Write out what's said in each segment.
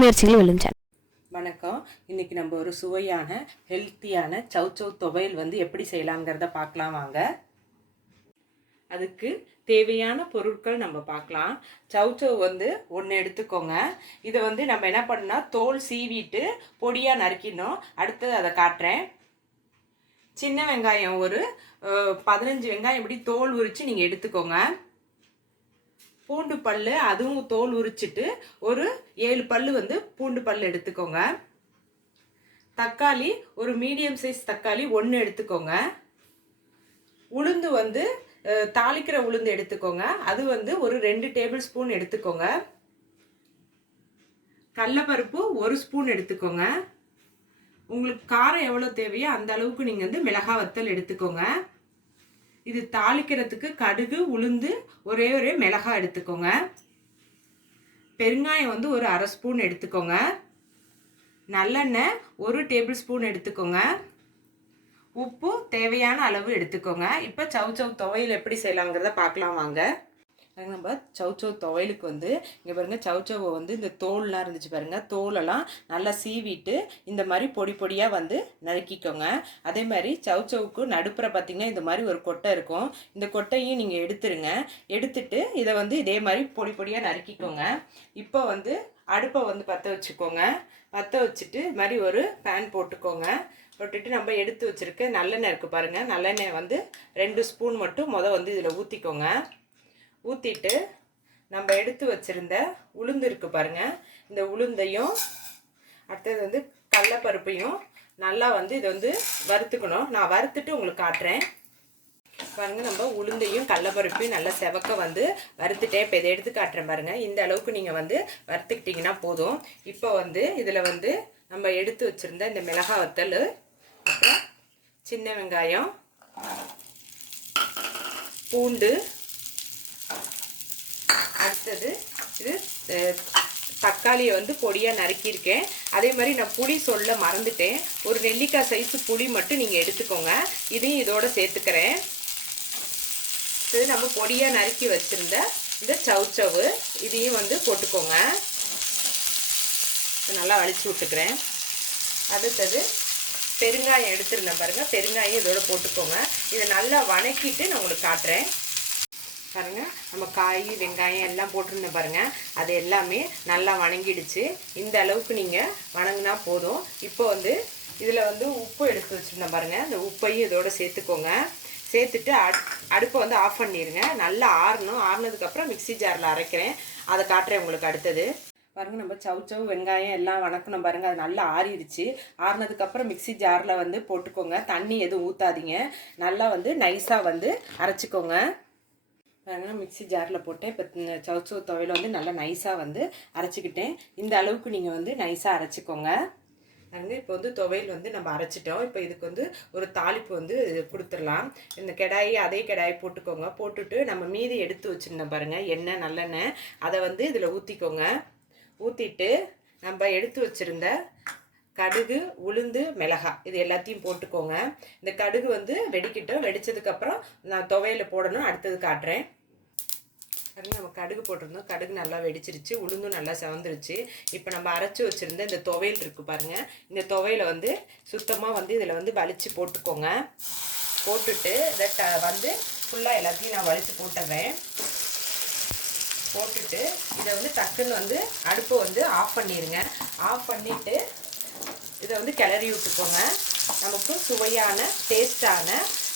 முயற்சிகள் விழுந்தன வணக்கம். இன்னைக்கு நம்ம ஒரு சுவையான ஹெல்த்தியான சௌச்சௌ துவையல் வந்து எப்படி செய்யலாங்கிறத பார்க்கலாம் வாங்க. அதுக்கு தேவையான பொருட்கள் நம்ம பார்க்கலாம். சௌச்சௌ வந்து ஒன்று எடுத்துக்கோங்க. இதை வந்து நம்ம என்ன பண்ணால் தோல் சீவிட்டு பொடியாக நறுக்கிடணும். அடுத்தது அதை காட்டுறேன். சின்ன வெங்காயம் ஒரு பதினஞ்சு வெங்காயம் இப்படி தோல் உரித்து நீங்கள் எடுத்துக்கோங்க. பூண்டு பல் அதுவும் தோல் உரிச்சிட்டு ஒரு ஏழு பல் வந்து பூண்டு பல் எடுத்துக்கோங்க. தக்காளி ஒரு மீடியம் சைஸ் தக்காளி ஒன்று எடுத்துக்கோங்க. உளுந்து வந்து தாளிக்கிற உளுந்து எடுத்துக்கோங்க. அது வந்து ஒரு ரெண்டு டேபிள் ஸ்பூன் எடுத்துக்கோங்க. கடலப்பருப்பு ஒரு ஸ்பூன் எடுத்துக்கோங்க. உங்களுக்கு காரம் எவ்வளோ தேவையோ அந்த அளவுக்கு நீங்கள் வந்து மிளகா வத்தல் எடுத்துக்கோங்க. இது தாளிக்கிறதுக்கு கடுகு உளுந்து ஒரே ஒரே மிளகாய் எடுத்துக்கோங்க. பெருங்காயம் வந்து ஒரு அரை ஸ்பூன் எடுத்துக்கோங்க. நல்லெண்ணெய் ஒரு டேபிள் ஸ்பூன் எடுத்துக்கோங்க. உப்பு தேவையான அளவு எடுத்துக்கோங்க. இப்போ சவு சவு துவையில் எப்படி செய்யலாங்கிறத பார்க்கலாம் வாங்க. நம்ம சவுச்சவ் துவையலுக்கு வந்து இங்கே பாருங்க சவுச்சவை வந்து இந்த தோல்லாம் இருந்துச்சு பாருங்க. தோலெல்லாம் நல்லா சீவிட்டு இந்த மாதிரி பொடி பொடியாக வந்து நறுக்கிக்கோங்க. அதே மாதிரி சவுச்சவுக்கு நடுப்புற பார்த்திங்கன்னா இந்த மாதிரி ஒரு கொட்டை இருக்கும். இந்த கொட்டையும் நீங்கள் எடுத்துருங்க. எடுத்துட்டு இதை வந்து இதே மாதிரி பொடி பொடியாக நறுக்கிக்கோங்க. இப்போ வந்து அடுப்பை வந்து பற்ற வச்சுக்கோங்க. பற்ற வச்சுட்டு இது மாதிரி ஒரு பேன் போட்டுக்கோங்க. போட்டுட்டு நம்ம எடுத்து வச்சுருக்க நல்லெண்ணெய் இருக்குது பாருங்கள் நல்லெண்ணெய் வந்து ரெண்டு ஸ்பூன் மட்டும் மொதல் வந்து இதில் ஊற்றிக்கோங்க ஊற்றிட்டு நம்ம எடுத்து வச்சுருந்த உளுந்து இருக்குது பாருங்கள் இந்த உளுந்தையும் அடுத்தது வந்து கடலப்பருப்பையும் நல்லா வந்து இதை வந்து வறுத்துக்கணும். நான் வறுத்துட்டு உங்களுக்கு காட்டுறேன். பாருங்கள் நம்ம உளுந்தையும் கடலப்பருப்பையும் நல்லா செவக்க வந்து வறுத்துட்டேன் இப்போ இதை எடுத்து காட்டுறேன் பாருங்கள் இந்த அளவுக்கு நீங்கள் வந்து வறுத்துக்கிட்டிங்கன்னா போதும். இப்போ வந்து இதில் வந்து நம்ம எடுத்து வச்சுருந்த இந்த மிளகாய் வத்தல் அப்புறம் சின்ன வெங்காயம் பூண்டு அடுத்தது இது தக்காளியை வந்து பொடியாக நறுக்கியிருக்கேன். அதே மாதிரி நான் புளி சொல்ல மறந்துட்டேன். ஒரு நெல்லிக்காய் சைஸு புளி மட்டும் நீங்கள் எடுத்துக்கோங்க. இதையும் இதோட சேர்த்துக்கிறேன். இது நம்ம பொடியாக நறுக்கி வச்சுருந்த இந்த சவுச்சவு இதையும் வந்து போட்டுக்கோங்க. நல்லா அழிச்சு விட்டுக்கிறேன். அடுத்தது பெருங்காயம் எடுத்துருந்தேன் பாருங்கள் பெருங்காயம் இதோட போட்டுக்கோங்க. இதை நல்லா வணக்கிட்டு நான் உங்களுக்கு காட்டுறேன். பாருங்க நம்ம காய் வெங்காயம் எல்லாம் போட்டிருந்தேன் பாருங்கள் அது எல்லாமே நல்லா வணங்கிடுச்சு. இந்த அளவுக்கு நீங்கள் வணங்கினா போதும். இப்போ வந்து இதில் வந்து உப்பு எடுத்து வச்சுருந்தேன் பாருங்கள் இந்த உப்பையும் இதோடு சேர்த்துக்கோங்க. சேர்த்துட்டு அடு அடுப்பை வந்து ஆஃப் பண்ணிடுங்க நல்லா ஆறணும். ஆறுனதுக்கப்புறம் மிக்ஸி ஜாரில் அரைக்கிறேன். அதை காட்டுறேன் உங்களுக்கு அடுத்தது. பாருங்க நம்ம சவு சவு வெங்காயம் எல்லாம் வணக்கணும் பாருங்கள் அது நல்லா ஆறிடுச்சு. ஆறுனதுக்கப்புறம் மிக்ஸி ஜாரில் வந்து போட்டுக்கோங்க. தண்ணி எதுவும் ஊற்றாதீங்க நல்லா வந்து நைஸாக வந்து அரைச்சிக்கோங்க. பாருங்க மிக்ஸி ஜாரில் போட்டேன் இப்போ சவுச்சோ துவையில் வந்து நல்லா நைஸாக வந்து அரைச்சிக்கிட்டேன். இந்த அளவுக்கு நீங்கள் வந்து நைஸாக அரைச்சிக்கோங்க. வந்து இப்போ வந்து துவையல் வந்து நம்ம அரைச்சிட்டோம். இப்போ இதுக்கு வந்து ஒரு தாளிப்பு வந்து கொடுத்துடலாம். இந்த கெடாயி அதே கெடாயை போட்டுக்கோங்க. போட்டுட்டு நம்ம மீதி எடுத்து வச்சுருந்தோம் பாருங்கள் எண்ணெய் நல்லெண்ணெய் அதை வந்து இதில் ஊற்றிக்கோங்க ஊற்றிட்டு நம்ம எடுத்து வச்சுருந்த கடுகு உளுந்து மிளகாய் இது எல்லாத்தையும் போட்டுக்கோங்க. இந்த கடுகு வந்து வெடிக்கட்டும். வெடிச்சதுக்கப்புறம் நான் துவையில் போடணும். அடுத்தது காட்டுறேன். பாருங்க நம்ம கடுகு போட்டிருந்தோம். கடுகு நல்லா வெடிச்சிருச்சு. உளுந்தும் நல்லா செவந்துருச்சு. இப்போ நம்ம அரைச்சி வச்சுருந்த இந்த துவையல் இருக்குது பாருங்கள் இந்த துவையில வந்து சுத்தமாக வந்து இதில் வந்து வலித்து போட்டுக்கோங்க. போட்டுட்டு இதை ட வந்து ஃபுல்லாக எல்லாத்தையும் நான் வலித்து போட்டுறேன். போட்டுட்டு இதை வந்து டக்குன்னு வந்து அடுப்பை வந்து ஆஃப் பண்ணிடுங்க ஆஃப் பண்ணிவிட்டு இதை வந்து கிளறி விட்டுக்கோங்க. நமக்கு சுவையான டேஸ்டான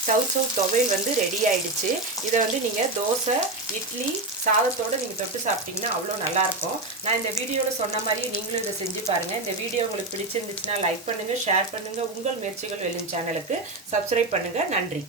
சவு சவு துவையல் வந்து ரெடி ஆயிடுச்சு. இதை வந்து நீங்கள் தோசை இட்லி சாதத்தோடு நீங்கள் தொட்டு சாப்பிட்டீங்கன்னா அவ்வளோ நல்லாயிருக்கும். நான் இந்த வீடியோவில் சொன்ன மாதிரியே நீங்களும் இதை செஞ்சு பாருங்கள் இந்த வீடியோ உங்களுக்கு பிடிச்சிருந்துச்சுன்னா லைக் பண்ணுங்கள் ஷேர் பண்ணுங்கள் உங்கள் முயற்சிகள் வெல்லும் சேனலுக்கு சப்ஸ்கிரைப் பண்ணுங்கள் நன்றி.